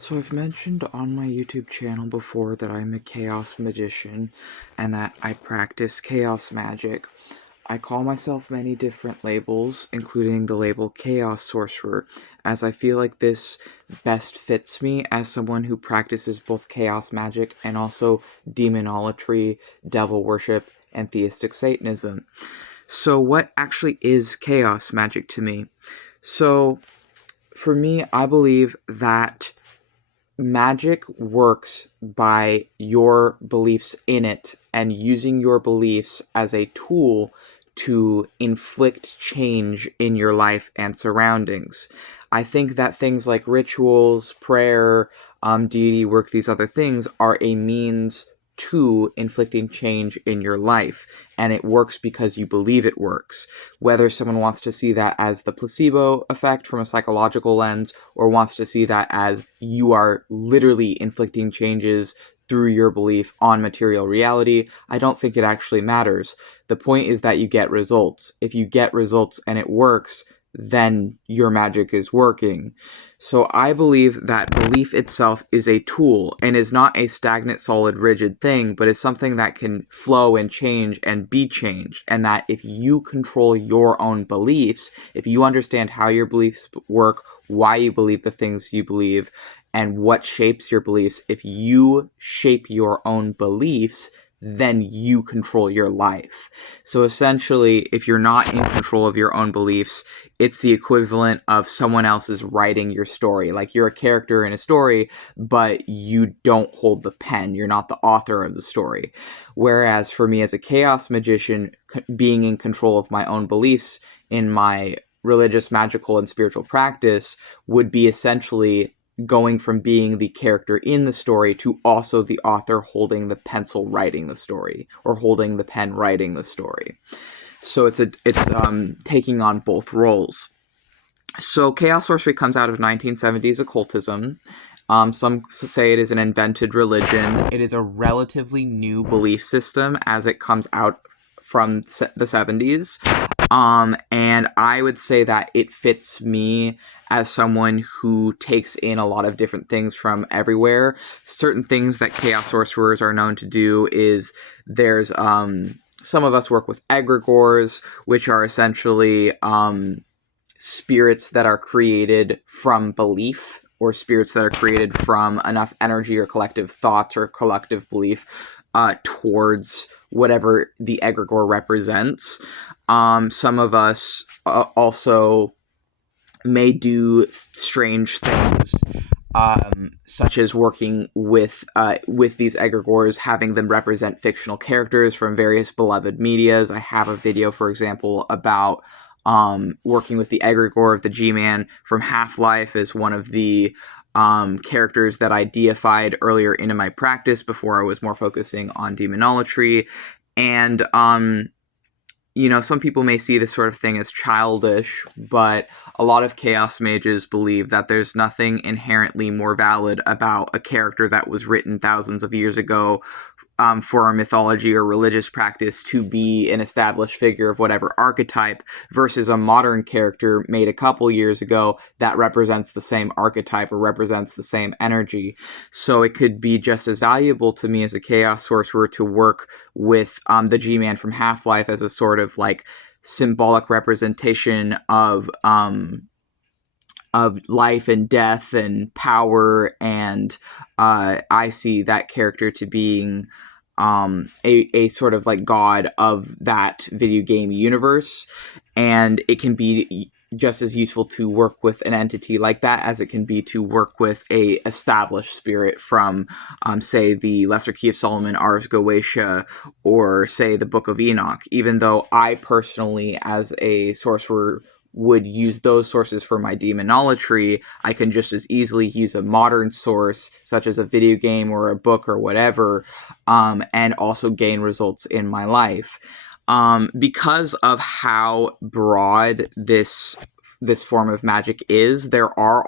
So I've mentioned on my YouTube channel before that I'm a chaos magician and that I practice chaos magic. I call myself many different labels, including the label Chaos Sorcerer, as I feel like this best fits me as someone who practices both chaos magic and also demonolatry, devil worship, and theistic Satanism. So what actually is chaos magic to me? So for me, I believe that magic works by your beliefs in it and using your beliefs as a tool to inflict change in your life and surroundings. I think that things like rituals, prayer, deity work, these other things are a means to inflicting change in your life, and it works because you believe it works. Whether someone wants to see that as the placebo effect from a psychological lens or wants to see that as you are literally inflicting changes through your belief on material reality, I don't think it actually matters. The point is that you get results. If you get results and it works, then your magic is working. So I believe that belief itself is a tool and is not a stagnant, solid, rigid thing, but is something that can flow and change and be changed. And that if you control your own beliefs, if you understand how your beliefs work, why you believe the things you believe, and what shapes your beliefs, if you shape your own beliefs, then you control your life. So essentially, if you're not in control of your own beliefs, it's the equivalent of someone else's writing your story. Like you're a character in a story, but you don't hold the pen. You're not the author of the story. Whereas for me as a chaos magician, being in control of my own beliefs in my religious, magical, and spiritual practice would be essentially going from being the character in the story to also the author holding the pencil writing the story or holding the pen writing the story. So it's taking on both roles. So chaos sorcery comes out of 1970s occultism. Some say it is an invented religion. It is a relatively new belief system as it comes out from the 70s. And I would say that it fits me as someone who takes in a lot of different things from everywhere. Certain things that chaos sorcerers are known to do is there's some of us work with egregores, which are essentially spirits that are created from belief or spirits that are created from enough energy or collective thoughts or collective belief towards whatever the egregore represents. Some of us also may do strange things, such as working with these egregores, having them represent fictional characters from various beloved medias. I have a video, for example, about working with the egregore of the G-Man from Half-Life as one of the characters that I deified earlier into my practice before I was more focusing on demonolatry. And some people may see this sort of thing as childish, but a lot of chaos mages believe that there's nothing inherently more valid about a character that was written thousands of years ago for a mythology or religious practice to be an established figure of whatever archetype versus a modern character made a couple years ago that represents the same archetype or represents the same energy. So it could be just as valuable to me as a chaos sorcerer to work with the G-Man from Half-Life as a sort of like symbolic representation of life and death and power, and I see that character to being a sort of like god of that video game universe, and it can be just as useful to work with an entity like that as it can be to work with a established spirit from, say, the Lesser Key of Solomon, Ars Goetia, or say the Book of Enoch. Even though I personally, as a sorcerer, would use those sources for my demonolatry, I can just as easily use a modern source, such as a video game or a book or whatever, and also gain results in my life. Because of how broad this form of magic is, there are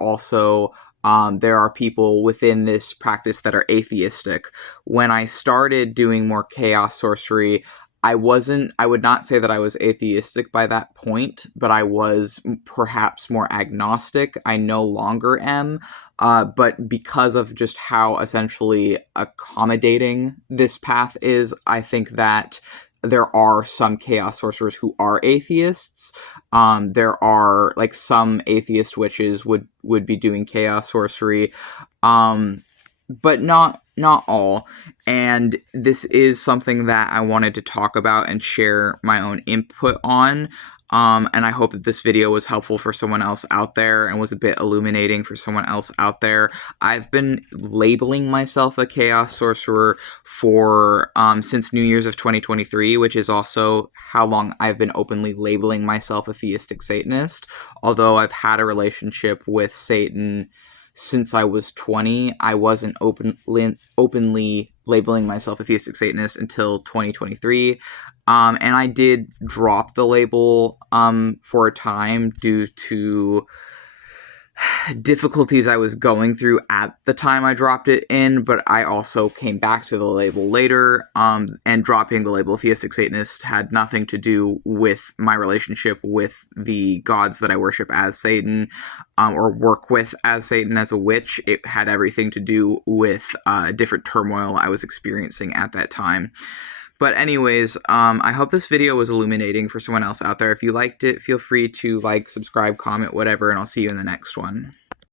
people within this practice that are atheistic. When I started doing more chaos sorcery, I would not say that I was atheistic by that point, but I was perhaps more agnostic. I no longer am. But because of just how essentially accommodating this path is, I think that there are some chaos sorcerers who are atheists. There are like some atheist witches would be doing chaos sorcery. But not all. And this is something that I wanted to talk about and share my own input on. And I hope that this video was helpful for someone else out there and was a bit illuminating for someone else out there. I've been labeling myself a chaos sorcerer for since New Year's of 2023, which is also how long I've been openly labeling myself a theistic Satanist. Although I've had a relationship with Satan since I was 20, I wasn't openly labeling myself a theistic Satanist until 2023. And I did drop the label for a time due to difficulties I was going through at the time I dropped it in, but I also came back to the label later, and dropping the label Theistic Satanist had nothing to do with my relationship with the gods that I worship as Satan, or work with as Satan as a witch. It had everything to do with different turmoil I was experiencing at that time. But anyways, I hope this video was illuminating for someone else out there. If you liked it, feel free to like, subscribe, comment, whatever, and I'll see you in the next one.